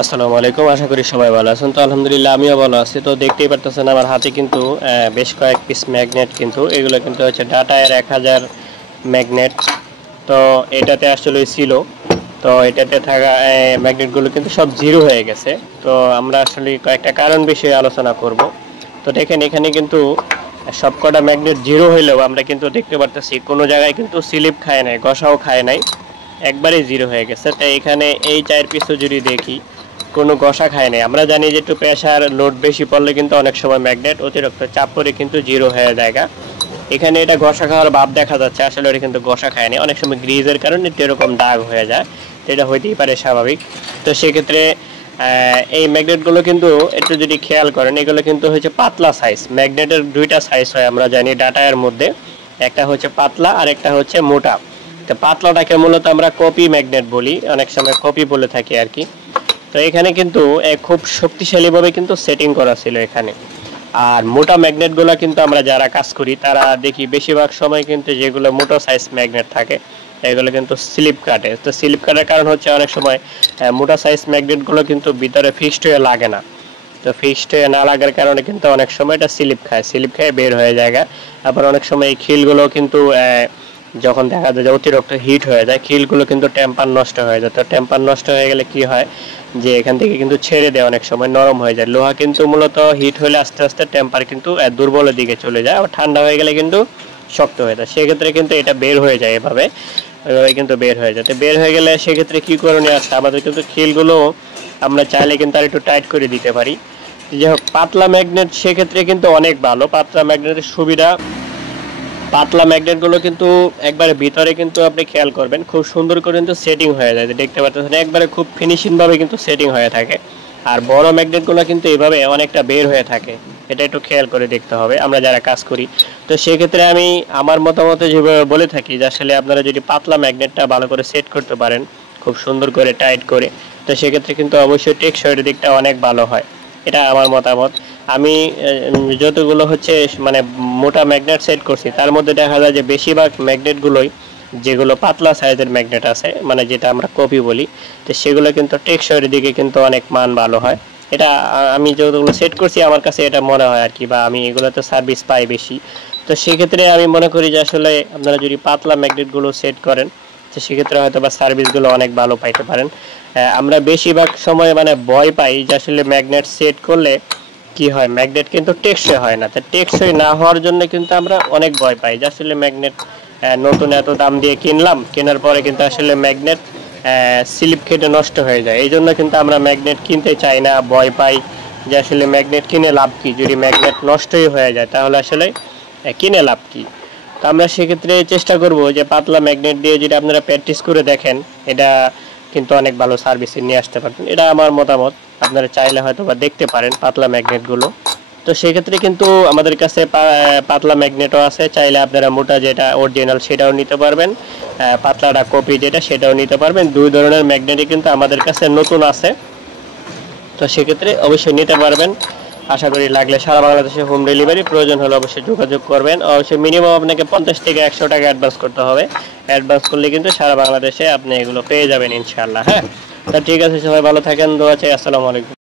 আসসালামু আলাইকুম। আশা করি সবাই ভালো আছেন। তো আলহামদুলিল্লাহ আমিও ভালো আছি। তো দেখতেই পারতেছেন আমার হাতে কিন্তু বেশ কয়েক পিস ম্যাগনেট, কিন্তু এগুলো কিন্তু হচ্ছে ডাটা এর 1000 ম্যাগনেট। তো এটাতে আসলে ছিল, তো এটাতে থাকা ম্যাগনেটগুলো কিন্তু সব জিরো হয়ে গেছে। তো আমরা আসলে কয়েকটা কারণ বিষয়ে আলোচনা করব। তো দেখেন এখানে কিন্তু সবকটা ম্যাগনেট জিরো হইলেও আমরা কিন্তু দেখতে পারতেছি কোনো জায়গায় কিন্তু স্লিপ খায় নাই, ঘষাও খায় নাই, একবারে জিরো হয়ে গেছে। তাই এখানে এই 4 পিসও যদি দেখি কোনো ঘষা খায় নাই। আমরা জানি যে একটু প্রেসার লোড বেশি পড়লে কিন্তু অনেক সময় ম্যাগনেট অতিরিক্ত চাপ পড়ে কিন্তু জিরো হয়ে যায়। এখানে এটা ঘষা খাওয়ার ভাব দেখা যাচ্ছে, আসলে এটা কিন্তু ঘষা খায়নি। অনেক সময় গ্রিজের কারণে একটু এরকম দাগ হয়ে যায়, তো এটা হইতেই পারে স্বাভাবিক। তো সেক্ষেত্রে এই ম্যাগনেটগুলো কিন্তু একটু যদি খেয়াল করেন, এগুলো কিন্তু হচ্ছে পাতলা সাইজ। ম্যাগনেটের দুইটা সাইজ হয় আমরা জানি ডাটার মধ্যে, একটা হচ্ছে পাতলা আর একটা হচ্ছে মোটা। তো পাতলাটাকে মূলত আমরা কপি ম্যাগনেট বলি, অনেক সময় কপি বলে থাকি আর কি। তো এখানে কিন্তু খুব শক্তিশালীভাবে কিন্তু সেটিং করা ছিল এখানে। আর মোটা ম্যাগনেটগুলো কিন্তু আমরা যারা কাজ করি তারা দেখি বেশিরভাগ সময় কিন্তু যেগুলো মোটা সাইজ ম্যাগনেট থাকে এগুলো কিন্তু স্লিপ কাটে। তো স্লিপ কাটার কারণ হচ্ছে অনেক সময় মোটা সাইজ ম্যাগনেটগুলো কিন্তু ভিতরে ফিক্সড হয়ে লাগে না। তো ফিক্সড হয়ে না লাগার কারণে কিন্তু অনেক সময় এটা স্লিপ খায় বের হয়ে যায়। আবার অনেক সময় এই খিলগুলো কিন্তু যখন দেখা যায় যে অতিরিক্ত হিট হয়ে যায়, খিলগুলো কিন্তু টেম্পার নষ্ট হয়ে যায়। তো টেম্পার নষ্ট হয়ে গেলে কি হয় যে এখান থেকে কিন্তু ছেড়ে দেয়, অনেক সময় নরম হয়ে যায়। লোহা কিন্তু মূলত হিট হলে আস্তে আস্তে টেম্পার কিন্তু দুর্বলের দিকে চলে যায়, আবার ঠান্ডা হয়ে গেলে কিন্তু শক্ত হয়ে যায়। সেক্ষেত্রে কিন্তু এটা বের হয়ে যায় এভাবে কিন্তু বের হয়ে যায়। তো বের হয়ে গেলে সেক্ষেত্রে কি করণীয় আছে, আমাদের কিন্তু খিলগুলো আমরা চাইলে কিন্তু আর একটু টাইট করে দিতে পারি। যাই হোক, পাতলা ম্যাগনেট সেক্ষেত্রে কিন্তু অনেক ভালো। পাতলা ম্যাগনেটের সুবিধা, পাতলা ম্যাগনেটগুলো কিন্তু একবারে ভিতরে কিন্তু আপনি খেয়াল করবেন খুব সুন্দর করে কিন্তু সেটিং হয়ে যায়, দেখতে পাচ্ছেন একবারে খুব ফিনিশিংভাবে কিন্তু সেটিং হয়ে থাকে। আর বড় ম্যাগনেটগুলো কিন্তু এভাবে অনেকটা বের হয়ে থাকে, এটা একটু খেয়াল করে দেখতে হবে আমরা যারা কাজ করি। তো সেক্ষেত্রে আমি আমার মতামতে যেভাবে বলে থাকি যে আসলে আপনারা যদি পাতলা ম্যাগনেটটা ভালো করে সেট করতে পারেন খুব সুন্দর করে টাইট করে, তো সেক্ষেত্রে কিন্তু অবশ্যই টেকসইয়ের দিকটা অনেক ভালো হয়। এটা আমার মতামত। আমি যতগুলো হচ্ছে মানে মোটা ম্যাগনেট সেট করছি তার মধ্যে দেখা যায় যে বেশিরভাগ ম্যাগনেটগুলোই যেগুলো পাতলা সাইজের ম্যাগনেট আছে, মানে যেটা আমরা কপি বলি, তো সেগুলো কিন্তু টেকসইয়ের দিকে কিন্তু অনেক মান ভালো হয়। এটা আমি যতগুলো সেট করছি আমার কাছে এটা মনে হয় আর কি, বা আমি এগুলোতে সার্ভিস পাই বেশি। তো সেক্ষেত্রে আমি মনে করি যে আসলে আপনারা যদি পাতলা ম্যাগনেটগুলো সেট করেন তো সেক্ষেত্রে হয়তো বা সার্ভিসগুলো অনেক ভালো পাইতে পারেন। আমরা বেশিরভাগ সময় মানে ভয় পাই যে আসলে ম্যাগনেট সেট করলে কি হয়, ম্যাগনেট কিন্তু টেকসই হয় না। তো টেকসই না হওয়ার জন্য কিন্তু আমরা অনেক ভয় পাই যে আসলে ম্যাগনেট নতুন এত দাম দিয়ে কিনলাম, কেনার পরে কিন্তু আসলে ম্যাগনেট স্লিপ কেটে নষ্ট হয়ে যায়। এই জন্য কিন্তু আমরা ম্যাগনেট কিনতে চাই না, ভয় পাই যে আসলে ম্যাগনেট কিনে লাভ কি, যদি ম্যাগনেট নষ্টই হয়ে যায় তাহলে আসলে কিনে লাভ কি। তো আমরা সেক্ষেত্রে চেষ্টা করব যে পাতলা ম্যাগনেট দিয়ে যদি আপনারা প্র্যাকটিস করে দেখেন, এটা কিন্তু অনেক ভালো সার্ভিসে নিয়ে আসতে পারবেন। এটা আমার মতামত, আপনারা চাইলে হয়তো বা দেখতে পারেন পাতলা ম্যাগনেটগুলো। তো সেক্ষেত্রে কিন্তু আমাদের কাছে পাতলা ম্যাগনেটও আছে, চাইলে আপনারা মোটা যেটা অরিজিনাল সেটাও নিতে পারবেন, পাতলাটা কপি যেটা সেটাও নিতে পারবেন। দুই ধরনের ম্যাগনেটই কিন্তু আমাদের কাছে নতুন আছে, তো সেক্ষেত্রে অবশ্যই নিতে পারবেন। আশা করি লাগলে সারা বাংলাদেশে হোম ডেলিভারি, প্রয়োজন হলে অবশ্যই যোগাযোগ করবেন। অবশ্যই মিনিমাম আপনাকে 50 থেকে 100 টাকা অ্যাডভান্স করতে হবে। অ্যাডভান্স করলে কিন্তু সারা বাংলাদেশে আপনি এগুলো পেয়ে যাবেন ইনশাআল্লাহ। হ্যাঁ, তো ঠিক আছে, সবাই ভালো থাকেন, দোয়া চাই। আসসালামু আলাইকুম।